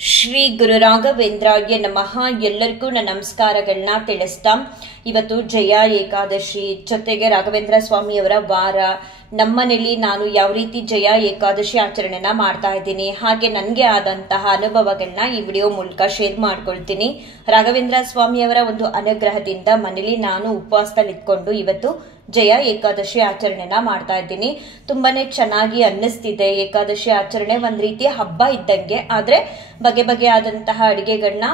ಶ್ರೀ ಗುರು ರಾಘವೇಂದ್ರಾಯ ನಮಃ. ಎಲ್ಲರಿಗೂ ನನ್ನ ನಮಸ್ಕಾರಗಳನ್ನ ತಿಳಿಸ್ತಾ ಇವತ್ತು ಜಯ ಏಕಾದಶಿ ಜೊತೆಗೆ ರಾಘವೇಂದ್ರ ಸ್ವಾಮಿಯವರ ವಾರ. ನಮ್ಮನೇಲಿ ನಾನು ಯಾವ ರೀತಿ ಜಯ ಏಕಾದಶಿ ಆಚರಣೆನ ಮಾಡ್ತಾ ಇದ್ದೀನಿ, ಹಾಗೆ ನನಗೆ ಆದಂತಹ ಅನುಭವಗಳನ್ನ ಈ ವಿಡಿಯೋ ಮೂಲಕ ಶೇರ್ ಮಾಡ್ಕೊಳ್ತೀನಿ. ರಾಘವೇಂದ್ರ ಸ್ವಾಮಿಯವರ ಒಂದು ಅನುಗ್ರಹದಿಂದ ಮನೇಲಿ ನಾನು ಉಪವಾಸದಲ್ಲಿ ಇಟ್ಕೊಂಡು ಇವತ್ತು ಜಯ ಏಕಾದಶಿ ಆಚರಣೆನ ಮಾಡ್ತಾ ಇದ್ದೀನಿ. ತುಂಬಾನೇ ಚೆನ್ನಾಗಿ ಅನ್ನಿಸ್ತಿದೆ. ಏಕಾದಶಿ ಆಚರಣೆ ಒಂದ್ ರೀತಿ ಹಬ್ಬ ಇದ್ದಂಗೆ, ಆದ್ರೆ ಬಗೆ ಬಗೆಯಾದಂತಹ ಅಡಿಗೆಗಳನ್ನ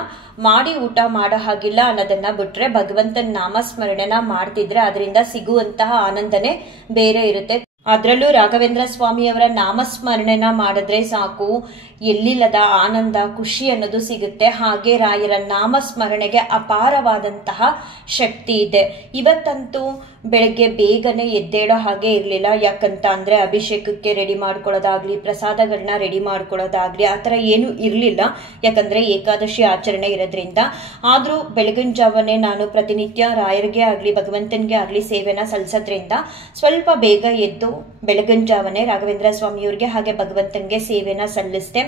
ಮಾಡಿ ಊಟ ಮಾಡೋ ಹಾಗಿಲ್ಲ ಅನ್ನೋದನ್ನ ಬಿಟ್ರೆ ಭಗವಂತನ ನಾಮಸ್ಮರಣೆನ ಮಾಡ್ತಿದ್ರೆ ಅದರಿಂದ ಸಿಗುವಂತಹ ಆನಂದನೇ ಬೇರೆ ಇರುತ್ತೆ. ಅದ್ರಲ್ಲೂ ರಾಘವೇಂದ್ರ ಸ್ವಾಮಿಯವರ ನಾಮಸ್ಮರಣೆನ ಮಾಡಿದ್ರೆ ಸಾಕು, ಎಲ್ಲಿಲ್ಲದ ಆನಂದ ಖುಷಿ ಅನ್ನೋದು ಸಿಗುತ್ತೆ. ಹಾಗೆ ರಾಯರ ನಾಮಸ್ಮರಣೆಗೆ ಅಪಾರವಾದಂತಹ ಶಕ್ತಿ ಇದೆ. ಇವತ್ತಂತೂ ಬೆಳಗ್ಗೆ ಬೇಗನೆ ಎದ್ದೇಳೋ ಹಾಗೆ ಇರ್ಲಿಲ್ಲ. ಯಾಕಂತ ಅಂದ್ರೆ ಅಭಿಷೇಕಕ್ಕೆ ರೆಡಿ ಮಾಡ್ಕೊಳ್ಳೋದಾಗ್ಲಿ, ಪ್ರಸಾದಗಳನ್ನ ರೆಡಿ ಮಾಡ್ಕೊಳ್ಳೋದಾಗ್ಲಿ ಆತರ ಏನು ಇರ್ಲಿಲ್ಲ. ಯಾಕಂದ್ರೆ ಏಕಾದಶಿ ಆಚರಣೆ ಇರೋದ್ರಿಂದ. ಆದ್ರೂ ಬೆಳಗಿನ ಜಾವನೆ ನಾನು ಪ್ರತಿನಿತ್ಯ ರಾಯರಿಗೆ ಆಗ್ಲಿ ಭಗವಂತನ್ಗೆ ಆಗ್ಲಿ ಸೇವೆನ ಸಲ್ಲಿಸೋದ್ರಿಂದ ಸ್ವಲ್ಪ ಬೇಗ ಎದ್ದು ಬೆಳಗಿನ ಜಾವನೆ ರಾಘವೇಂದ್ರ ಸ್ವಾಮಿಯವ್ರಿಗೆ ಹಾಗೆ ಭಗವಂತನ್ಗೆ ಸೇವೆನ ಸಲ್ಲಿಸ್ದೆ.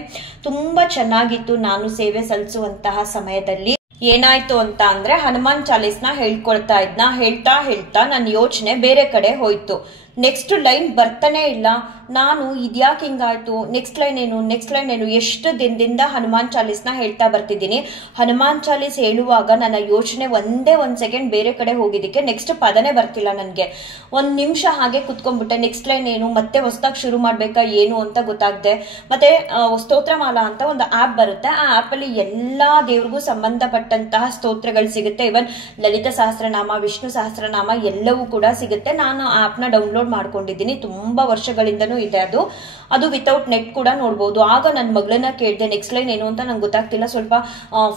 ತುಂಬಾ ಚೆನ್ನಾಗಿತ್ತು. ನಾನು ಸೇವೆ ಸಲ್ಲಿಸುವಂತಹ ಸಮಯದಲ್ಲಿ ಏನಾಯ್ತು ಅಂತ ಅಂದ್ರೆ ಹನುಮಾನ್ ಚಾಲೀಸ್ನ ಹೇಳ್ಕೊಳ್ತಾ ಇದ್ನ. ಹೇಳ್ತಾ ನನ್ನ ಯೋಚನೆ ಬೇರೆ ಕಡೆ ಹೋಯ್ತು. ನೆಕ್ಸ್ಟ್ ಲೈನ್ ಬರ್ತಾನೆ ಇಲ್ಲ. ನಾನು ಇದ್ಯಾಕೆ ಹಿಂಗಾಯ್ತು, ನೆಕ್ಸ್ಟ್ ಲೈನ್ ಏನು ಎಷ್ಟು ದಿನದಿಂದ ಹನುಮಾನ್ ಚಾಲೀಸ್ನ ಹೇಳ್ತಾ ಬರ್ತಿದ್ದೀನಿ. ಹನುಮಾನ್ ಚಾಲೀಸ್ ಹೇಳುವಾಗ ನನ್ನ ಯೋಚನೆ ಒಂದ್ ಸೆಕೆಂಡ್ ಬೇರೆ ಕಡೆ ಹೋಗಿದ್ದಕ್ಕೆ ನೆಕ್ಸ್ಟ್ ಪದನೇ ಬರ್ತಿಲ್ಲ ನನಗೆ. ಒಂದ್ ನಿಮಿಷ ಹಾಗೆ ಕುತ್ಕೊಂಡ್ಬಿಟ್ಟೆ. ನೆಕ್ಸ್ಟ್ ಲೈನ್ ಏನು, ಮತ್ತೆ ಹೊಸದಾಗಿ ಶುರು ಮಾಡ್ಬೇಕಾ ಏನು ಅಂತ ಗೊತ್ತಾಗ್ದೆ. ಮತ್ತೆ ಸ್ತೋತ್ರಮಾಲಾ ಅಂತ ಒಂದು ಆಪ್ ಬರುತ್ತೆ. ಆ ಆಪ್ ಅಲ್ಲಿ ಎಲ್ಲಾ ದೇವ್ರಿಗೂ ಸಂಬಂಧಪಟ್ಟಂತಹ ಸ್ತೋತ್ರಗಳು ಸಿಗುತ್ತೆ. ಇವನ್ ಲಲಿತ ಸಹಸ್ರನಾಮ, ವಿಷ್ಣು ಸಹಸ್ರನಾಮ ಎಲ್ಲವೂ ಕೂಡ ಸಿಗುತ್ತೆ. ನಾನು ಆ ಆಪ್ ನ ಡೌನ್ಲೋಡ್ ಮಾಡ್ಕೊಂಡಿದ್ದೀನಿ. ತುಂಬಾ ವರ್ಷಗಳಿಂದನೂ ಇದೆ ಅದು ವಿತೌಟ್ ನೆಟ್ ಕೂಡ ನೋಡ್ಬೋದು. ಆಗ ನನ್ನ ಮಗಳನ್ನ ಕೇಳಿದೆ ನೆಕ್ಸ್ಟ್ ಲೈನ್ ಏನು ಅಂತ ನಂಗೆ ಗೊತ್ತಾಗ್ತಿಲ್ಲ, ಸ್ವಲ್ಪ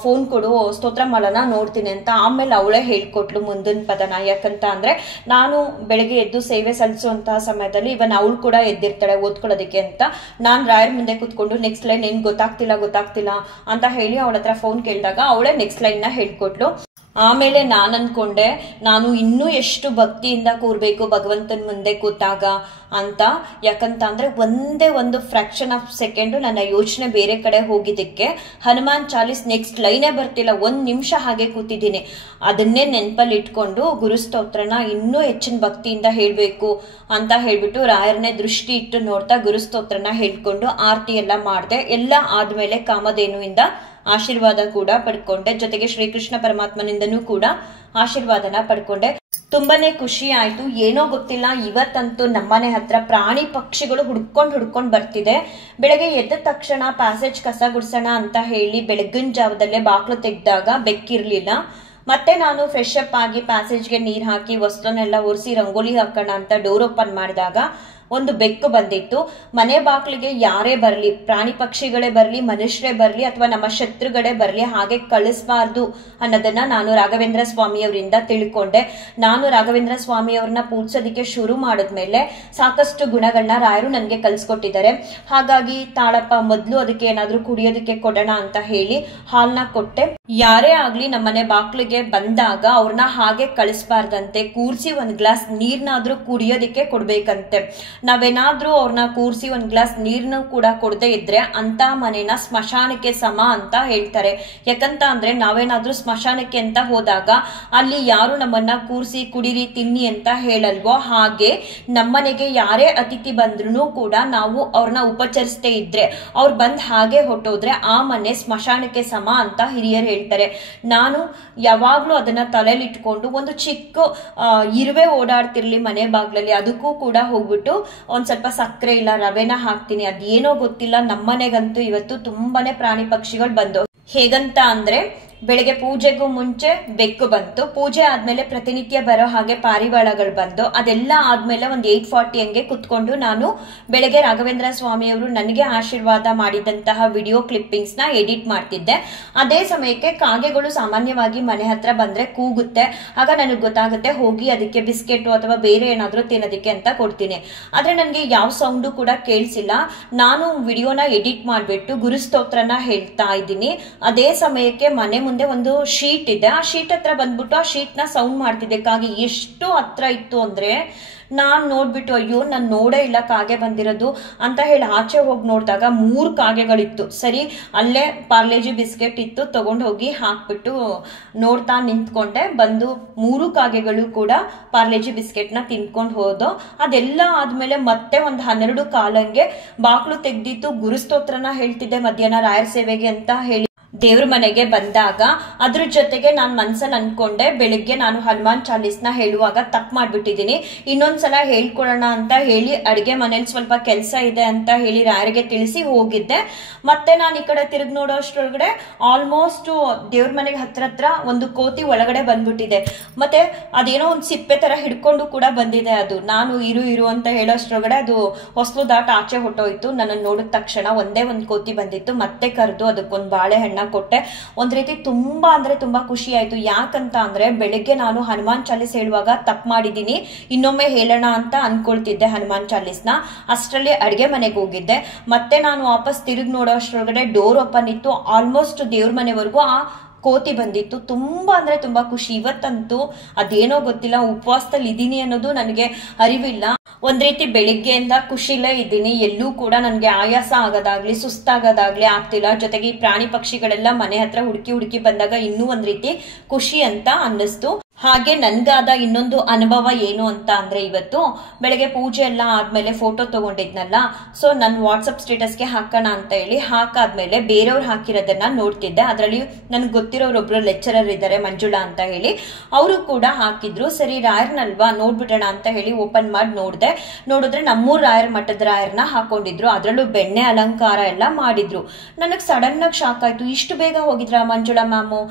ಫೋನ್ ಕೊಡು, ಸ್ತೋತ್ರಮಾಲನ ನೋಡ್ತೀನಿ ಅಂತ. ಆಮೇಲೆ ಅವಳೇ ಹೇಳ್ಕೊಟ್ಲು ಮುಂದಿನ ಪದನ. ಯಾಕಂತ ಅಂದ್ರೆ ನಾನು ಬೆಳಗ್ಗೆ ಎದ್ದು ಸೇವೆ ಸಲ್ಲಿಸುವಂತಹ ಸಮಯದಲ್ಲಿ ಇವನ್ ಅವಳು ಕೂಡ ಎದ್ದಿರ್ತಾಳೆ ಓದ್ಕೊಳ್ಳೋದಕ್ಕೆ ಅಂತ. ನಾನ್ ರಾಯರ್ ಮುಂದೆ ಕುತ್ಕೊಂಡು ನೆಕ್ಸ್ಟ್ ಲೈನ್ ಏನ್ ಗೊತ್ತಾಗ್ತಿಲ್ಲ ಅಂತ ಹೇಳಿ ಅವಳ ಹತ್ರ ಫೋನ್ ಕೇಳಿದಾಗ ಅವಳೇ ನೆಕ್ಸ್ಟ್ ಲೈನ್ ನ ಹೇಳ್ಕೊಟ್ಲು. ಆಮೇಲೆ ನಾನು ಅನ್ಕೊಂಡೆ ನಾನು ಇನ್ನೂ ಎಷ್ಟು ಭಕ್ತಿಯಿಂದ ಕೂರ್ಬೇಕು ಭಗವಂತನ ಮುಂದೆ ಕೂತಾಗ ಅಂತ. ಯಾಕಂತ ಅಂದ್ರೆ ಒಂದೇ ಒಂದು ಫ್ರಾಕ್ಷನ್ ಆಫ್ ಸೆಕೆಂಡ್ ನನ್ನ ಯೋಚನೆ ಬೇರೆ ಕಡೆ ಹೋಗಿದ್ದಕ್ಕೆ ಹನುಮಾನ್ ಚಾಲೀಸ್ ನೆಕ್ಸ್ಟ್ ಲೈನೇ ಬರ್ತಿಲ್ಲ. ಒಂದ್ ನಿಮಿಷ ಹಾಗೆ ಕೂತಿದ್ದೀನಿ. ಅದನ್ನೇ ನೆನಪಲ್ಲಿ ಇಟ್ಕೊಂಡು ಗುರುಸ್ತೋತ್ರನ ಇನ್ನೂ ಹೆಚ್ಚಿನ ಭಕ್ತಿಯಿಂದ ಹೇಳ್ಬೇಕು ಅಂತ ಹೇಳ್ಬಿಟ್ಟು ರಾಯರನ್ನೇ ದೃಷ್ಟಿ ಇಟ್ಟು ನೋಡ್ತಾ ಗುರುಸ್ತೋತ್ರನ ಹೇಳ್ಕೊಂಡು ಆರತಿ ಎಲ್ಲ ಮಾಡ್ದೆ. ಎಲ್ಲ ಆದ್ಮೇಲೆ ಕಾಮಧೇನುವಿಂದ ಆಶೀರ್ವಾದ ಕೂಡ ಪಡ್ಕೊಂಡೆ. ಜೊತೆಗೆ ಶ್ರೀಕೃಷ್ಣ ಪರಮಾತ್ಮನಿಂದನೂ ಕೂಡ ಆಶೀರ್ವಾದನ ಪಡ್ಕೊಂಡೆ. ತುಂಬಾನೇ ಖುಷಿ ಆಯ್ತು. ಏನೋ ಗೊತ್ತಿಲ್ಲ, ಇವತ್ತಂತೂ ನಮ್ಮನೆ ಹತ್ರ ಪ್ರಾಣಿ ಪಕ್ಷಿಗಳು ಹುಡ್ಕೊಂಡ್ ಬರ್ತಿದೆ. ಬೆಳಗ್ಗೆ ಎದ್ದ ತಕ್ಷಣ ಪ್ಯಾಸೇಜ್ ಕಸ ಗುಡ್ಸೋಣ ಅಂತ ಹೇಳಿ ಬೆಳಗಿನ ಜಾವದಲ್ಲೇ ಬಾಕ್ಲು ತೆಗ್ದಾಗ ಬೆಕ್ಕಿರ್ಲಿಲ್ಲ. ಮತ್ತೆ ನಾನು ಫ್ರೆಶ್ ಅಪ್ ಆಗಿ ಪ್ಯಾಸೇಜ್ಗೆ ನೀರ್ ಹಾಕಿ ವಸ್ತುನೆಲ್ಲ ಒರೆಸಿ ರಂಗೋಲಿ ಹಾಕೋಣ ಅಂತ ಡೋರ್ ಓಪನ್ ಮಾಡಿದಾಗ ಒಂದು ಬೆಕ್ಕು ಬಂದಿತ್ತು. ಮನೆ ಬಾಕ್ಲಿಗೆ ಯಾರೇ ಬರ್ಲಿ, ಪ್ರಾಣಿ ಪಕ್ಷಿಗಳೇ ಬರ್ಲಿ, ಮನುಷ್ಯರೇ ಬರ್ಲಿ ಅಥವಾ ನಮ್ಮ ಶತ್ರುಗಳೇ ಬರ್ಲಿ, ಹಾಗೆ ಕಳಿಸಬಾರ್ದು ಅನ್ನೋದನ್ನ ನಾನು ರಾಘವೇಂದ್ರ ಸ್ವಾಮಿಯವರಿಂದ ತಿಳ್ಕೊಂಡೆ. ನಾನು ರಾಘವೇಂದ್ರ ಸ್ವಾಮಿಯವ್ರನ್ನ ಪೂಜಿಸೋದಕ್ಕೆ ಶುರು ಮಾಡಿದ್ಮೇಲೆ ಸಾಕಷ್ಟು ಗುಣಗಳನ್ನ ರಾಯರು ನನ್ಗೆ ಕಲ್ಸ್ಕೊಟ್ಟಿದ್ದಾರೆ. ಹಾಗಾಗಿ ತಾಳಪ್ಪ ಮೊದ್ಲು ಅದಕ್ಕೆ ಏನಾದ್ರೂ ಕುಡಿಯೋದಕ್ಕೆ ಕೊಡೋಣ ಅಂತ ಹೇಳಿ ಹಾಲ್ನ ಕೊಟ್ಟೆ. ಯಾರೇ ಆಗ್ಲಿ ನಮ್ಮನೆ ಬಾಕ್ಲಿಗೆ ಬಂದಾಗ ಅವ್ರನ್ನ ಹಾಗೆ ಕಳಿಸಬಾರ್ದಂತೆ, ಕೂರ್ಸಿ ಒಂದ್ ಗ್ಲಾಸ್ ನೀರ್ನಾದ್ರೂ ಕುಡಿಯೋದಕ್ಕೆ ಕೊಡ್ಬೇಕಂತೆ. ನಾವೇನಾದ್ರೂ ಅವ್ರನ್ನ ಕೂರ್ಸಿ ಒಂದ್ ಗ್ಲಾಸ್ ನೀರ್ನ ಕೂಡ ಕೊಡದೆ ಇದ್ರೆ ಅಂತ ಮನೇನ ಸ್ಮಶಾನಕ್ಕೆ ಸಮ ಅಂತ ಹೇಳ್ತಾರೆ. ಯಾಕಂತ ಅಂದ್ರೆ ನಾವೇನಾದ್ರೂ ಸ್ಮಶಾನಕ್ಕೆ ಅಂತ ಹೋದಾಗ ಅಲ್ಲಿ ಯಾರು ನಮ್ಮನ್ನ ಕೂರ್ಸಿ ಕುಡಿರಿ ತಿನ್ನಿ ಅಂತ ಹೇಳಲ್ವೋ, ಹಾಗೆ ನಮ್ಮನೆಗೆ ಯಾರೇ ಅತಿಥಿ ಬಂದ್ರು ಕೂಡ ನಾವು ಅವ್ರನ್ನ ಉಪಚರಿಸದೇ ಇದ್ರೆ, ಅವ್ರು ಬಂದ್ ಹಾಗೆ ಹೊಟ್ಟೋದ್ರೆ ಆ ಮನೆ ಸ್ಮಶಾನಕ್ಕೆ ಸಮ ಅಂತ ಹಿರಿಯರು ಹೇಳ್ತಾರೆ. ನಾನು ಯಾವಾಗ್ಲೂ ಅದನ್ನ ತಲೆಯಲ್ಲಿ ಇಟ್ಕೊಂಡು ಒಂದು ಚಿಕ್ಕ ಇರುವೆ ಓಡಾಡ್ತಿರ್ಲಿ ಮನೆ ಬಾಗ್ಲಲ್ಲಿ, ಅದಕ್ಕೂ ಕೂಡ ಹೋಗ್ಬಿಟ್ಟು ಒಂದ್ ಸ್ವಲ್ಪ ಸಕ್ಕರೆ ಇಲ್ಲ ರವೆನ ಹಾಕ್ತೀನಿ. ಅದೇನೋ ಗೊತ್ತಿಲ್ಲ, ನಮ್ಮನೆಗಂತೂ ಇವತ್ತು ತುಂಬಾನೇ ಪ್ರಾಣಿ ಪಕ್ಷಿಗಳು ಬಂದವು. ಹೇಗಂತ ಅಂದ್ರೆ ಬೆಳಗ್ಗೆ ಪೂಜೆಗೂ ಮುಂಚೆ ಬೆಕ್ಕು ಬಂತು. ಪೂಜೆ ಆದ್ಮೇಲೆ ಪ್ರತಿನಿತ್ಯ ಬರೋ ಹಾಗೆ ಪಾರಿವಾಳಗಳು ಬಂದು, ಅದೆಲ್ಲ ಆದ್ಮೇಲೆ ಒಂದು 8:40 ಹಂಗೆ ಕುತ್ಕೊಂಡು ನಾನು ಬೆಳಗ್ಗೆ ರಾಘವೇಂದ್ರ ಸ್ವಾಮಿಯವರು ನನಗೆ ಆಶೀರ್ವಾದ ಮಾಡಿದಂತಹ ವಿಡಿಯೋ ಕ್ಲಿಪ್ಪಿಂಗ್ಸ್ ನ ಎಡಿಟ್ ಮಾಡ್ತಿದ್ದೆ. ಅದೇ ಸಮಯಕ್ಕೆ ಕಾಗೆಗಳು ಸಾಮಾನ್ಯವಾಗಿ ಮನೆ ಹತ್ರ ಬಂದ್ರೆ ಕೂಗುತ್ತೆ. ಆಗ ನನಗೆ ಗೊತ್ತಾಗುತ್ತೆ, ಹೋಗಿ ಅದಕ್ಕೆ ಬಿಸ್ಕೆಟ್ ಅಥವಾ ಬೇರೆ ಏನಾದ್ರೂ ತಿನ್ನೋದಕ್ಕೆ ಅಂತ ಕೊಡ್ತೀನಿ. ಆದ್ರೆ ನನ್ಗೆ ಯಾವ ಸೌಂಡು ಕೂಡ ಕೇಳಿಸಿಲ್ಲ. ನಾನು ವಿಡಿಯೋನ ಎಡಿಟ್ ಮಾಡ್ಬಿಟ್ಟು ಗುರುಸ್ತೋತ್ರನ ಹೇಳ್ತಾ ಇದ್ದೀನಿ. ಅದೇ ಸಮಯಕ್ಕೆ ಮನೆ ಮುಂದೆ ಒಂದು ಶೀಟ್ ಇದೆ. ಆ ಶೀಟ್ ಹತ್ರ ಬಂದ್ಬಿಟ್ಟು ಆ ಶೀಟ್ ನ ಸೌಂಡ್ ಮಾಡ್ತಿದ್ದೆ. ಕಾಗೆ ಎಷ್ಟು ಹತ್ರ ಇತ್ತು ಅಂದ್ರೆ ನಾನ್ ನೋಡ್ಬಿಟ್ಟು ಅಯ್ಯೋ ನಾನು ನೋಡೇ ಇಲ್ಲ ಕಾಗೆ ಬಂದಿರೋದು ಅಂತ ಹೇಳಿ ಆಚೆ ಹೋಗಿ ನೋಡಿದಾಗ 3 ಕಾಗೆಗಳಿತ್ತು. ಸರಿ ಅಲ್ಲೇ ಪಾರ್ಲೇಜಿ ಬಿಸ್ಕೆಟ್ ಇತ್ತು, ತಗೊಂಡು ಹೋಗಿ ಹಾಕ್ಬಿಟ್ಟು ನೋಡ್ತಾ ನಿಂತ್ಕೊಂಡೆ. ಬಂದು 3 ಕಾಗೆಗಳು ಕೂಡ ಪಾರ್ಲೇಜಿ ಬಿಸ್ಕೆಟ್ ನ ತಿನ್ಕೊಂಡು ಹೋದೋ. ಅದೆಲ್ಲ ಆದ್ಮೇಲೆ ಮತ್ತೆ ಒಂದು 12 ಕಾಲಂಗೆ ಬಾಕ್ಲು ತೆಗ್ದಿತ್ತು. ಗುರುಸ್ತೋತ್ರನ ಹೇಳ್ತಿದ್ದೆ ಮಧ್ಯಾಹ್ನ ರಾಯರ ಸೇವೆಗೆ ಅಂತ ಹೇಳಿ ದೇವ್ರ ಮನೆಗೆ ಬಂದಾಗ ಅದ್ರ ಜೊತೆಗೆ ನಾನು ಮನ್ಸಲ್ಲಿ ಅನ್ಕೊಂಡೆ ಬೆಳಿಗ್ಗೆ ನಾನು ಹನುಮಾನ್ ಚಾಲೀಸ್ನ ಹೇಳುವಾಗ ತಪ್ಪು ಮಾಡ್ಬಿಟ್ಟಿದೀನಿ, ಇನ್ನೊಂದ್ಸಲ ಹೇಳ್ಕೊಡೋಣ ಅಂತ ಹೇಳಿ ಅಡಿಗೆ ಮನೇಲಿ ಸ್ವಲ್ಪ ಕೆಲಸ ಇದೆ ಅಂತ ಹೇಳಿ ರಾಯರಿಗೆ ತಿಳಿಸಿ ಹೋಗಿದ್ದೆ. ಮತ್ತೆ ನಾನು ಈ ಕಡೆ ತಿರುಗಿ ನೋಡೋ ಅಷ್ಟರೊಳಗಡೆ ಆಲ್ಮೋಸ್ಟ್ ದೇವ್ರ ಮನೆಗೆ ಹತ್ರ ಒಂದು ಕೋತಿ ಒಳಗಡೆ ಬಂದ್ಬಿಟ್ಟಿದೆ. ಮತ್ತೆ ಅದೇನೋ ಒಂದು ಸಿಪ್ಪೆ ತರ ಹಿಡ್ಕೊಂಡು ಕೂಡ ಬಂದಿದೆ. ಅದು ನಾನು ಇರು ಅಂತ ಹೇಳೋ ಅಷ್ಟರೊಳಗಡೆ ಅದು ಹೊಸಲು ದಾಟ ಆಚೆ ಹೊಟ್ಟೋಯ್ತು. ನನ್ನ ನೋಡಿದ ತಕ್ಷಣ ಒಂದೇ ಒಂದು ಕೋತಿ ಬಂದಿತ್ತು. ಮತ್ತೆ ಕರೆದು ಅದಕ್ಕೊಂದು ಬಾಳೆಹಣ್ಣ ಕೊಟ್ಟೆ. ಒಂದ್ ರೀತಿ ತುಂಬಾ ಅಂದ್ರೆ ತುಂಬಾ ಖುಷಿ ಆಯ್ತು. ಯಾಕಂತ ಅಂದ್ರೆ ಬೆಳಿಗ್ಗೆ ನಾನು ಹನುಮಾನ್ ಚಾಲೀಸ್ ಹೇಳುವಾಗ ತಪ್ಪು ಮಾಡಿದೀನಿ, ಇನ್ನೊಮ್ಮೆ ಹೇಳೋಣ ಅಂತ ಅನ್ಕೊಳ್ತಿದ್ದೆ ಹನುಮಾನ್ ಚಾಲೀಸ್ನ. ಅಷ್ಟರಲ್ಲಿ ಅಡ್ಗೆ ಮನೆಗೆ ಹೋಗಿದ್ದೆ. ಮತ್ತೆ ನಾನು ವಾಪಸ್ ತಿರುಗಿ ನೋಡೋ ಅಷ್ಟರೊಳಗಡೆ ಡೋರ್ ಓಪನ್ ಇತ್ತು. ಆಲ್ಮೋಸ್ಟ್ ದೇವ್ರ ಮನೆವರೆಗೂ ಆ ಕೋತಿ ಬಂದಿತ್ತು. ತುಂಬಾ ಅಂದ್ರೆ ತುಂಬಾ ಖುಷಿ. ಇವತ್ತಂತೂ ಅದೇನೋ ಗೊತ್ತಿಲ್ಲ, ಉಪವಾಸದಲ್ಲಿ ಇದೀನಿ ಅನ್ನೋದು ನನಗೆ ಅರಿವಿಲ್ಲ. ಒಂದ್ ರೀತಿ ಬೆಳಿಗ್ಗೆಯಿಂದ ಖುಷಿಲೇ ಇದ್ದೀನಿ. ಎಲ್ಲೂ ಕೂಡ ನನ್ಗೆ ಆಯಾಸ ಆಗೋದಾಗ್ಲಿ ಸುಸ್ತಾಗೋದಾಗ್ಲಿ ಆಗ್ತಿಲ್ಲ. ಜೊತೆಗೆ ಈ ಪ್ರಾಣಿ ಪಕ್ಷಿಗಳೆಲ್ಲ ಮನೆ ಹತ್ರ ಹುಡುಕಿ ಬಂದಾಗ ಇನ್ನೂ ಒಂದ್ ರೀತಿ ಖುಷಿ ಅಂತ ಅನ್ನಿಸ್ತು. ಹಾಗೆ ನನ್ಗಾದ ಇನ್ನೊಂದು ಅನುಭವ ಏನು ಅಂತ ಅಂದ್ರೆ, ಇವತ್ತು ಬೆಳಗ್ಗೆ ಪೂಜೆ ಎಲ್ಲ ಆದ್ಮೇಲೆ ಫೋಟೋ ತಗೊಂಡಿದ್ನಲ್ಲ, ಸೊ ನನ್ ವಾಟ್ಸಪ್ ಸ್ಟೇಟಸ್ಗೆ ಹಾಕೋಣ ಅಂತ ಹೇಳಿ ಹಾಕಾದ್ಮೇಲೆ ಬೇರೆಯವ್ರು ಹಾಕಿರೋದನ್ನ ನೋಡ್ತಿದ್ದೆ. ಅದರಲ್ಲಿ ನನ್ಗೆ ಗೊತ್ತಿರೋರೊಬ್ರು ಲೆಕ್ಚರರ್ ಇದ್ದಾರೆ, ಮಂಜುಳಾ ಅಂತ ಹೇಳಿ, ಅವರು ಕೂಡ ಹಾಕಿದ್ರು. ಸರಿ ರಾಯರ್ನಲ್ವಾ ನೋಡ್ಬಿಡೋಣ ಅಂತ ಹೇಳಿ ಓಪನ್ ಮಾಡಿ ನೋಡಿದ್ರೆ ನಮ್ಮೂರ್ ರಾಯರ್ ಮಠದ ರಾಯರ್ನ ಹಾಕೊಂಡಿದ್ರು. ಅದ್ರಲ್ಲೂ ಬೆಣ್ಣೆ ಅಲಂಕಾರ ಎಲ್ಲ ಮಾಡಿದ್ರು. ನನಗ್ ಸಡನ್ ಆಗಿ ಶಾಕ್ ಆಯ್ತು. ಇಷ್ಟು ಬೇಗ ಹೋಗಿದ್ರ ಮಂಜುಳಾ ಮ್ಯಾಮು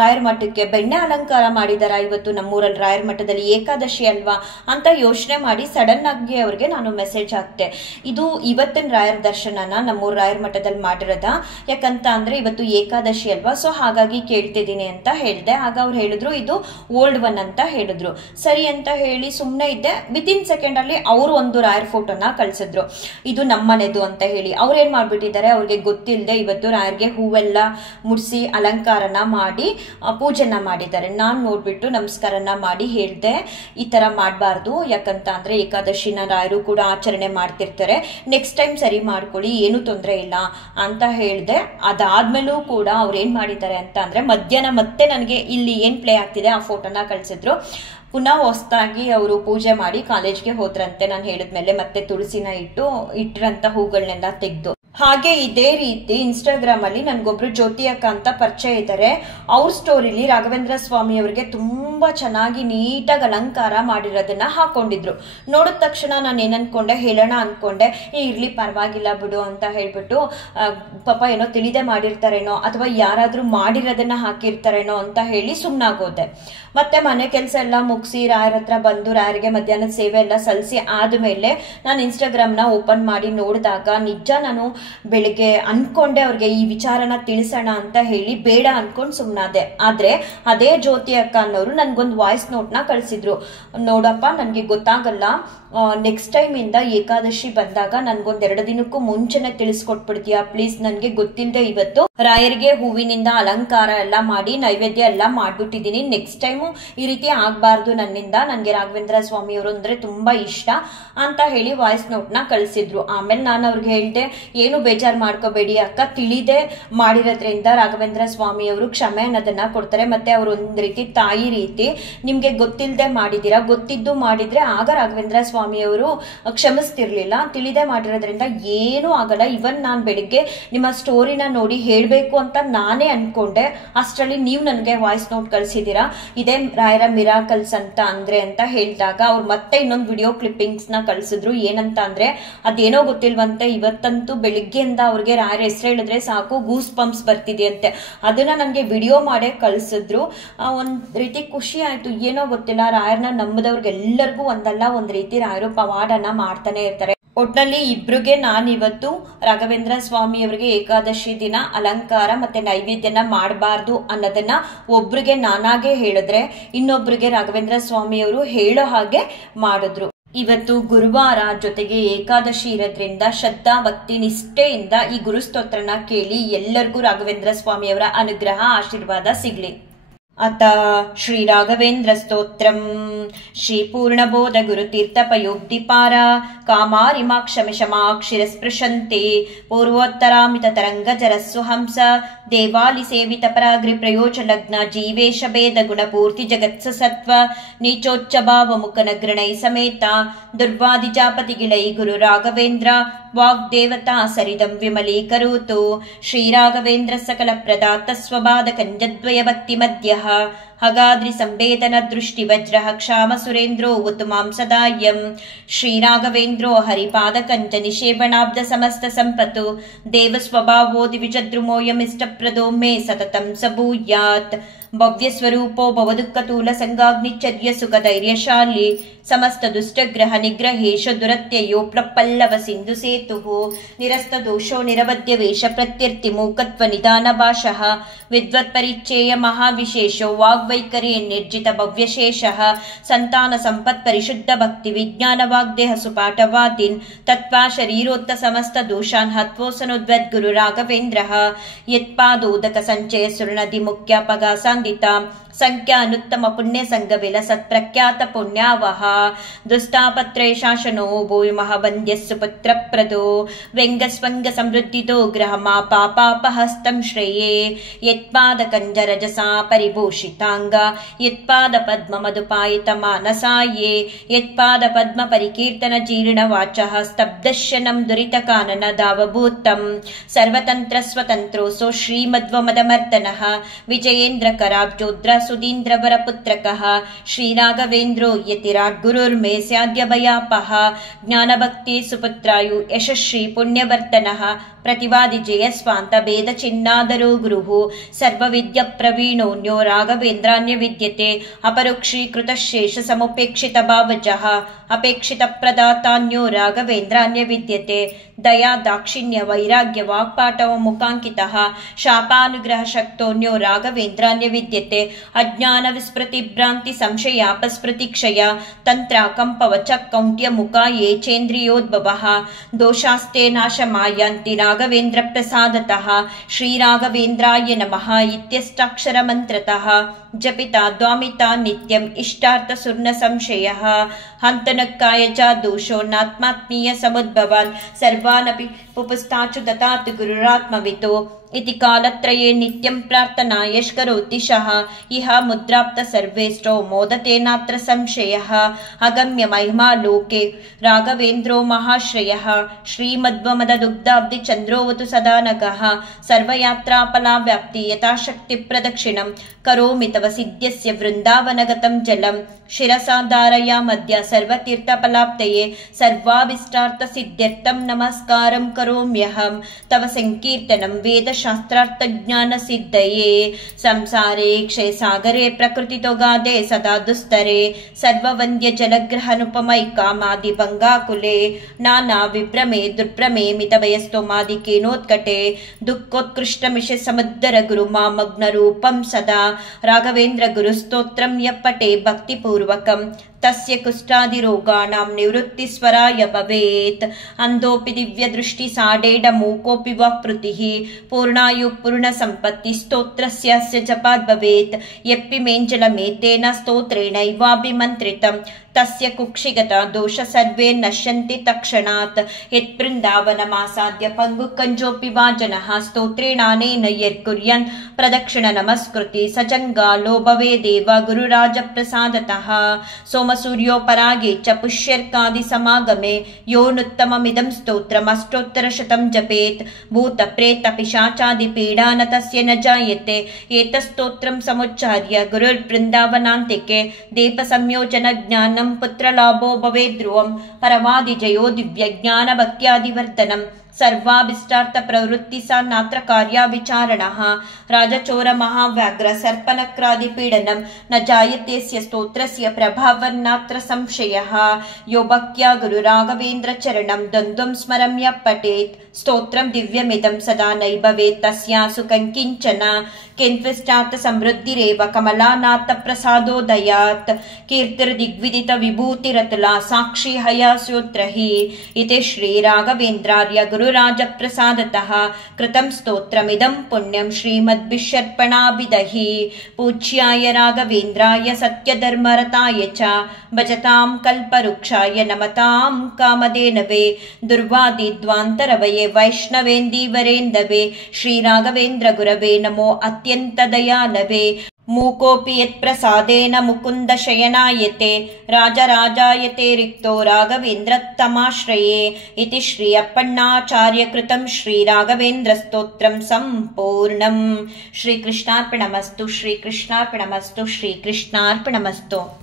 ರಾಯರ್ ಮಠಕ್ಕೆ, ಬೆಣ್ಣೆ ಅಲಂಕಾರ ಮಾಡಿದಾರ ಇವತ್ತು ನಮ್ಮೂರಲ್ಲಿ ರಾಯರ್ ಮಠದಲ್ಲಿ, ಏಕಾದಶಿ ಅಲ್ವಾ ಅಂತ ಯೋಚನೆ ಮಾಡಿ ಸಡನ್ ಆಗಿ ಅವ್ರಿಗೆ ನಾನು ಮೆಸೇಜ್ ಹಾಕ್ತೆ. ಇದು ಇವತ್ತಿನ ರಾಯರ್ ದರ್ಶನನ ನಮ್ಮೂರ್ ರಾಯರ್ ಮಠದಲ್ಲಿ ಮಾಡಿರೋದ, ಯಾಕಂತ ಅಂದ್ರೆ ಇವತ್ತು ಏಕಾದಶಿ ಅಲ್ವಾ, ಸೊ ಹಾಗಾಗಿ ಕೇಳ್ತಿದ್ದೀನಿ ಅಂತ ಹೇಳ್ದೆ. ಆಗ ಅವ್ರು ಹೇಳಿದ್ರು ಇದು ಓಲ್ಡ್ ಒನ್ ಅಂತ ಹೇಳಿದ್ರು. ಸರಿ ಅಂತ ಹೇಳಿ ಸುಮ್ನೆ ಇದ್ದೆ. ವಿತಿನ್ ಸೆಕೆಂಡ್ ಅಲ್ಲಿ ಅವರು ಒಂದು ರಾಯರ್ ಫೋಟೋನ ಕಳ್ಸಿದ್ರು, ಇದು ನಮ್ಮನೆದು ಅಂತ ಹೇಳಿ. ಅವ್ರು ಏನ್ ಮಾಡ್ಬಿಟ್ಟಿದ್ದಾರೆ, ಅವ್ರಿಗೆ ಗೊತ್ತಿಲ್ಲದೆ ಇವತ್ತು ರಾಯರ್ಗೆ ಹೂವೆಲ್ಲ ಮುಡ್ಸಿ ಅಲಂಕಾರನ ಮಾಡಿ ಪೂಜೆನ ಮಾಡಿದ್ದಾರೆ. ನಾನ್ ನೋಡ್ಬಿಟ್ಟು ನಮಸ್ಕಾರನ ಮಾಡಿ ಹೇಳ್ದೆ, ಈ ತರ ಮಾಡಬಾರ್ದು, ಯಾಕಂತ ಅಂದ್ರೆ ಏಕಾದಶಿನ ರಾಯರು ಕೂಡ ಆಚರಣೆ ಮಾಡ್ತಿರ್ತಾರೆ, ನೆಕ್ಸ್ಟ್ ಟೈಮ್ ಸರಿ ಮಾಡ್ಕೊಳ್ಳಿ, ಏನು ತೊಂದರೆ ಇಲ್ಲ ಅಂತ ಹೇಳ್ದೆ. ಅದಾದ್ಮೇಲೂ ಕೂಡ ಅವ್ರು ಏನ್ ಮಾಡಿದ್ದಾರೆ ಅಂತ ಅಂದ್ರೆ ಮಧ್ಯಾಹ್ನ ಮತ್ತೆ ನನಗೆ ಇಲ್ಲಿ ಏನ್ ಪ್ಲೇ ಆಗ್ತಿದೆ ಆ ಫೋಟೋನ ಕಳ್ಸಿದ್ರು. ಪುನಃ ಹೊಸದಾಗಿ ಅವರು ಪೂಜೆ ಮಾಡಿ ಕಾಲೇಜ್ಗೆ ಹೋದ್ರಂತೆ. ನಾನು ಹೇಳಿದ್ಮೇಲೆ ಮತ್ತೆ ತುಳಸಿನ ಇಟ್ಟಿರಂತ ಹೂಗಳನ್ನೆಲ್ಲ ತೆಗೆದು. ಹಾಗೆ ಇದೇ ರೀತಿ ಇನ್ಸ್ಟಾಗ್ರಾಮ್ ಅಲ್ಲಿ ನನ್ಗೊಬ್ರು ಜ್ಯೋತಿ ಅಕ್ಕ ಅಂತ ಪರಿಚಯ ಇದ್ದಾರೆ. ಅವ್ರ ಸ್ಟೋರಿಲಿ ರಾಘವೇಂದ್ರ ಸ್ವಾಮಿ ಅವರಿಗೆ ತುಂಬಾ ಚೆನ್ನಾಗಿ ನೀಟಾಗಿ ಅಲಂಕಾರ ಮಾಡಿರೋದನ್ನ ಹಾಕೊಂಡಿದ್ರು. ನೋಡಿದ ತಕ್ಷಣ ನಾನು ಏನ್ ಅನ್ಕೊಂಡೆ, ಹೇಳೋಣ ಅನ್ಕೊಂಡೆ, ಇರ್ಲಿ ಪರವಾಗಿಲ್ಲ ಬಿಡು ಅಂತ ಹೇಳ್ಬಿಟ್ಟು, ಪಾಪ ಏನೋ ತಿಳಿದೆ ಮಾಡಿರ್ತಾರೇನೋ ಅಥವಾ ಯಾರಾದ್ರೂ ಮಾಡಿರೋದನ್ನ ಹಾಕಿರ್ತಾರೇನೋ ಅಂತ ಹೇಳಿ ಸುಮ್ನಾಗೋದೆ. ಮತ್ತೆ ಮನೆ ಕೆಲಸ ಎಲ್ಲ ಮುಗಿಸಿ ರಾಯರ ಹತ್ರ ಬಂದು ರಾಯರಿಗೆ ಮಧ್ಯಾಹ್ನದ ಸೇವೆ ಎಲ್ಲ ಸಲ್ಲಿಸಿ ಆದ್ಮೇಲೆ ನಾನು ಇನ್ಸ್ಟಾಗ್ರಾಮ್ ನ ಓಪನ್ ಮಾಡಿ ನೋಡಿದಾಗ ನಿಜ ನಾನು ಬೆಳಿಗ್ಗೆ ಅನ್ಕೊಂಡೆ ಅವ್ರಿಗೆ ಈ ವಿಚಾರನ ತಿಳಿಸೋಣ ಅಂತ ಹೇಳಿ, ಬೇಡ ಅನ್ಕೊಂಡ್ ಸುಮ್ನಾದೆ. ಆದ್ರೆ ಅದೇ ಜ್ಯೋತಿ ಅಕ್ಕ ಅನ್ನೋರು ನನ್ಗೊಂದು ವಾಯ್ಸ್ ನೋಟ್ ನ ಕಳ್ಸಿದ್ರು. ನೋಡಪ್ಪ ನನ್ಗೆ ಗೊತ್ತಾಗಲ್ಲ, ನೆಕ್ಸ್ಟ್ ಟೈಮ್ ಇಂದ ಏಕಾದಶಿ ಬಂದಾಗ ನನ್ಗೊಂದ್ 2 ದಿನಕ್ಕೂ ಮುಂಚೆನೆ ತಿಳಿಸ್ಕೊಟ್ಬಿಡ್ತೀಯಾ ಪ್ಲೀಸ್, ನನ್ಗೆ ಗೊತ್ತಿಲ್ಲದೆ ಇವತ್ತು ರಾಯರಿಗೆ ಹೂವಿನಿಂದ ಅಲಂಕಾರ ಎಲ್ಲ ಮಾಡಿ ನೈವೇದ್ಯ ಎಲ್ಲ ಮಾಡ್ಬಿಟ್ಟಿದೀನಿ, ನೆಕ್ಸ್ಟ್ ಟೈಮು ಈ ರೀತಿ ಆಗ್ಬಾರ್ದು ನನ್ನಿಂದ, ನನ್ಗೆ ರಾಘವೇಂದ್ರ ಸ್ವಾಮಿ ಅವರು ಅಂದ್ರೆ ತುಂಬಾ ಇಷ್ಟ ಅಂತ ಹೇಳಿ ವಾಯ್ಸ್ ನೋಟ್ ನ ಕಳ್ಸಿದ್ರು. ಆಮೇಲೆ ನಾನು ಅವ್ರಿಗೆ ಹೇಳ್ದೆ, ಏನು ಬೇಜಾರ್ ಮಾಡ್ಕೋಬೇಡಿ ಅಕ್ಕ, ತಿಳಿದೆ ಮಾಡಿರೋದ್ರಿಂದ ರಾಘವೇಂದ್ರ ಸ್ವಾಮಿ ಅವರು ಕ್ಷಮೆ ಅನ್ನೋದನ್ನ ಕೊಡ್ತಾರೆ. ಮತ್ತೆ ಅವ್ರು ಒಂದ್ ರೀತಿ ತಾಯಿ ರೀತಿ, ನಿಮ್ಗೆ ಗೊತ್ತಿಲ್ಲದೆ ಮಾಡಿದೀರಾ, ಗೊತ್ತಿದ್ದು ಮಾಡಿದ್ರೆ ಆಗ ರಾಘವೇಂದ್ರ ಸ್ವಾಮಿ ಅವರು ಕ್ಷಮಿಸ್ತಿರ್ಲಿಲ್ಲ, ತಿಳಿದೆ ಮಾಡಿರೋದ್ರಿಂದ ಏನೂ ಆಗಲ್ಲ. ಇವನ್ ನಾನ್ ಬೆಳಿಗ್ಗೆ ನಿಮ್ಮ ಸ್ಟೋರಿನ ನೋಡಿ ಹೇಳ್ಬೇಕು ಅಂತ ನಾನೇ ಅನ್ಕೊಂಡೆ, ಅಷ್ಟರಲ್ಲಿ ನೀವು ನನಗೆ ವಾಯ್ಸ್ ನೋಟ್ ಕಳ್ಸಿದೀರಾ, ಇದೇ ರಾಯರ ಮಿರಾಕಲ್ಸ್ ಅಂತ ಹೇಳಿದಾಗ ಅವ್ರು ಮತ್ತೆ ಇನ್ನೊಂದು ವಿಡಿಯೋ ಕ್ಲಿಪ್ಪಿಂಗ್ಸ್ ನ ಕಳ್ಸಿದ್ರು. ಏನಂತ ಅಂದ್ರೆ ಅದೇನೋ ಗೊತ್ತಿಲ್ವಂತೆ, ಇವತ್ತಂತೂ ಬೆಳಿಗ್ಗೆಯಿಂದ ಅವ್ರಿಗೆ ರಾಯರ ಹೆಸರು ಹೇಳಿದ್ರೆ ಸಾಕು ಗೂಸ್ ಪಂಪ್ಸ್ ಬರ್ತಿದೆ ಅಂತೆ. ಅದನ್ನ ನನ್ಗೆ ವಿಡಿಯೋ ಮಾಡೇ ಕಳ್ಸಿದ್ರು. ಒಂದ್ ರೀತಿ ಖುಷಿ ಆಯ್ತು. ಏನೋ ಗೊತ್ತಿಲ್ಲ, ರಾಯರ್ನ ನಂಬದವ್ರಿಗೆಲ್ಲರಿಗೂ ಒಂದಲ್ಲ ಒಂದ್ ರೀತಿ ರಾಯರು ಪವಾಡನ ಮಾಡ್ತಾನೆ ಇರ್ತಾರೆ. ಒಟ್ನಲ್ಲಿ ಇಬ್ರಿಗೆ ನಾನಿವತ್ತು ರಾಘವೇಂದ್ರ ಸ್ವಾಮಿ ಅವರಿಗೆ ಏಕಾದಶಿ ದಿನ ಅಲಂಕಾರ ಮತ್ತೆ ನೈವೇದ್ಯನ ಮಾಡಬಾರ್ದು ಅನ್ನೋದನ್ನ ಒಬ್ರಿಗೆ ನಾನಾಗೆ ಹೇಳಿದ್ರೆ, ಇನ್ನೊಬ್ರಿಗೆ ರಾಘವೇಂದ್ರ ಸ್ವಾಮಿ ಅವರು ಹೇಳೋ ಹಾಗೆ ಮಾಡಿದ್ರು. ಇವತ್ತು ಗುರುವಾರ, ಜೊತೆಗೆ ಏಕಾದಶಿ ಇರೋದ್ರಿಂದ ಶ್ರದ್ಧಾ ಭಕ್ತಿ ನಿಷ್ಠೆಯಿಂದ ಈ ಗುರುಸ್ತೋತ್ರನ ಕೇಳಿ ಎಲ್ಲರಿಗೂ ರಾಘವೇಂದ್ರ ಸ್ವಾಮಿ ಅವರ ಅನುಗ್ರಹ ಆಶೀರ್ವಾದ ಸಿಗ್ಲಿ. अथ श्रीराघवेन्द्रस्तोत्रम् श्रीपूर्णबोधगुरुतीर्थपयोक्तिपारा कामारिमाक्षमिषमाक्षिरस्पृशन्ते पूर्वोत्तरामिततरङ्गजरस्वहंस देवालिसेवितपराग्रिप्रयोजलग्न जीवेशभेदगुणपूर्तिजगत्सत्त्व नीचोच्चभावमुखनगृणै समेता दुर्वादिजापतिगिळै गुरुराघवेन्द्र वाग्देवता सरिदं विमलीकरोतु श्रीराघवेन्द्र सकलप्रदातस्वबाधकञ्जद्वयभक्तिमध्यः हगाद्रि संवेदन दृष्टिवज्रः क्षाम सुरेन्द्रो उत्तमां सदायं श्रीराघवेन्द्रो हरिपादकञ्च निषेवणाब्द समस्त संपत्तु देवस्वभावो दिविजद्रुमोऽयमिष्टप्रदो मे सततं स भूयात् भव्यस्वरूपो भवदुःखतूल संगाग्निचर्य सुखधैर्यशाली समस्त दुष्टग्रह निग्रहेश दुरत्ययो प्रपल्लव सिंधु सेतुः निरस्त दोषो निरवध्य वेश प्रत्यर्ति मूकत्व निदान भाषः विद्वत्परिचेय महाविशेषो वाग्वैकर्ये निर्जित भव्यशेषः संतान संपत् परिशुद्ध भक्ति विज्ञान वाग्देह सुपाठवादीन् तत्वा शरीरोत्त समस्त दोषान् हत्वोसनुद्वद् गुरु राघवेन्द्रः यत्पादोदक संचय सुरनदि मुख्यापगा संख्यानुत्तम पुण्य संगविल सत्प्रख्यात पुण्यावह दुष्टापत्रे शासनो भूमिमः वन्द्य सुपुत्र प्रदो व्यंगस्वंग समृद्धितो ग्रहमा पापापहस्तं श्रेये यत्पाद कंजरजसा परिभूषितांग यत्पाद पद्म मधुपायित मानसाये यत्पाद पद्म परिकीर्तन जीर्ण वाचः स्तब्धशनं दुरित कानन दावभूतं सर्वतंत्र स्वतंत्रोऽसौ श्रीमद्वमदमर्दनः विजयेन्द्र कराब्जोद्र सुधीन्द्रवर पुत्रकः श्रीराघवेन्द्रो यतिराट् गुरुर्मे स्याद्य भयापः ज्ञानभक्ति सुपुत्रायु यशस्वी पुण्यवर्तनः प्रतिवादि जयस्वान्त भेद चिन्नादरो गुरुः सर्वविद्य प्रवीणोऽन्यो राघवेन्द्रान्य विद्यते अपरोक्षीकृतशेष समुपेक्षित भावजः अपेक्षित प्रदातान्यो राघवेन्द्रान्य विद्यते दया दाक्षिण्य वैराग्य वाक्पाटव मुखांकितः शापानुग्रह शक्तोऽन्यो राघवेन्द्रान्य विद्यते अज्ञान विस्मृति भ्रांति संशयापस्मृतिक्षय तंत्र कंपवच कौंट्य मुखा ये चेन्द्रियोद्भवः दोषास्ते नाशमायान्ति राघवेन्द्र प्रसादतः श्रीराघवेन्द्राय नमः इत्यष्टाक्षर मंत्रतः जपिता द्वामिता नित्यम् इष्टार्थ सुर्ण संशयः हन्तनक्काय च दोषो नात्मात्मीय समुद्भवान् सर्वानपि पुपुस्ताचु ददातु गुरुरात्मवितो इति कालत्रये नित्यं प्रार्थना यष्करोति शः इह मुद्राप्त सर्वेष्टो मोदते नात्र संशयः अगम्य महिमा लोके राघवेन्द्रो महाश्रयः श्रीमद्वमददुग्धाब्धि चन्द्रोऽवतु सदा नगः सर्वयात्राफला व्याप्ति यथाशक्ति प्रदक्षिणं करोमि तव सिद्ध्यस्य वृन्दावनगतं जलं शिरसा धारयामद्य सर्वतीर्थफलाप्तये सर्वाभीष्टार्थ सिद्ध्यर्थं नमस्कारं करोम्यहं तव संकीर्तनं वेद शास्त्रार्थ ज्ञान सिद्धये संसारे क्षयसागरे प्रकृतितो गादे सदा दुस्तरे सर्ववन्द्य जलग्रहनुपमै कामादि भंगाकुले नाना विभ्रमे दुर्भ्रमे मितभयस्तोमादिकेनोत्कटे दुःखोत्कृष्टमिष समुद्र गुरुमामग्न रूपं सदा राघवेन्द्र गुरुस्तोत्रं यः पठे भक्तिपूर्वकं तस्य कुष्ठादिरोगाणां निवृत्तिस्वराय भवेत् अन्धोऽपि दिव्यदृष्टि साडेड मूकोऽपि वाक्पृतिः पूर्णायुः पूर्णसम्पत्ति स्तोत्रस्यास्य जपात् भवेत् यप्पि मेञ्जलमेतेन स्तोत्रेणैवाभिमन्त्रितं तस्य कुक्षिगता दोष सर्वे नश्यन्ति तत्क्षणात् यत्बृन्दावनमासाद्य पङ्गुकञ्जोऽपि वा जनः स्तोत्रेणानेन यर्कुर्यन् प्रदक्षिण नमस्कृति सजङ्गालो भवेदेव गुरुराजप्रसादतः सोमसूर्योपरागे च पुष्यर्कादि समागमे योनुत्तममिदं स्तोत्रम् अष्टोत्तरशतं जपेत् भूतप्रेत पिशाचादि पीडा न तस्य न जायते एतस्तोत्रं समुच्चार्य गुरुर्वृन्दावनान्तिके दीपसंयोजन ज्ञानं पुत्रलाभो भवेत् ध्रुवं परमादि जयो दिव्य ज्ञान भक्त्यादिवर्धनम् सर्वाभिष्टार्थ प्रवृत्ति सा नात्र कार्या विचारणः राजचोर महाव्याघ्र सर्पनक्रादि पीडनं न जायते स्तोत्रस्य प्रभावन्नात्र संशयः यो भक्त्या गुरुराघवेन्द्र चरणं द्वन्द्वं स्मरम्य पठेत् ಸ್ತೋತ್ರಂ ದಿವ್ಯಮಿದಂ ಸದಾ ನೈಭವೇತ್ ತಸ್ಯಾಸು ಕಂಕಿಂಚನ ಕೆನ್ವಿಷ್ಟಾತ್ ಸಮೃದ್ಧಿರೇವ ಕಮಲಾನಾಥ ಪ್ರಸಾದೋದಯಾತ್ ಕೀರ್ತಿರ್ದಿಗ್ವಿದಿತ ವಿಭೂತಿರತುಲಾ ಸಾಕ್ಷಿ ಹಯಾಸ್ಯೋತ್ರಹಿ ಇತಿ ಶ್ರೀ ರಾಘವೇಂದ್ರಾರ್ಯ ಗುರುರಾಜ ಪ್ರಸಾದತಃ ಕೃತಂ ಸ್ತೋತ್ರಮಿದಂ ಪುಣ್ಯಂ ಶ್ರೀಮದ್ಭಿಷರ್ಪಣಾಭಿದಹಿ ಪೂಜ್ಯಾಯ ರಾಘವೇಂದ್ರಾಯ ಸತ್ಯಧರ್ಮರತಾಯ ಚ ಭಜತಾಂ ಕಲ್ಪವೃಕ್ಷಾಯ ನಮತಾಂ ಕಾಮಧೇನವೇ ದುರ್ವಾದಿಧ್ವಾಂತರವಯೇ ವೈಷ್ಣವೇಂದೀವರೇಂದವೇ ಶ್ರೀ ರಾಘವೇಂದ್ರ ಗುರವೇ ನಮೋ ಅತ್ಯಂತ ದಯಾಲವೇ ಮೂಕೋಪಿ ಯತ್ಪ್ರಸಾದೇನ ಮುಕುಂದ ಶಯನಾಯತೆ ರಾಜರಾಜಾಯತೆ ರಿಕ್ತೋ ರಾಘವೇಂದ್ರತ್ತಮಾಶ್ರಯೇ ಇತಿ ಶ್ರೀ ಅಪ್ಪಣ್ಣಾಚಾರ್ಯ ಕೃತಂ ಶ್ರೀ ರಾಘವೇಂದ್ರ ಸ್ತೋತ್ರಂ ಸಂಪೂರ್ಣಂ. ಶ್ರೀ ಕೃಷ್ಣಾರ್ಪಣಮಸ್ತು, ಶ್ರೀ ಕೃಷ್ಣಾರ್ಪಣಮಸ್ತು, ಶ್ರೀ ಕೃಷ್ಣಾರ್ಪಣಮಸ್ತು.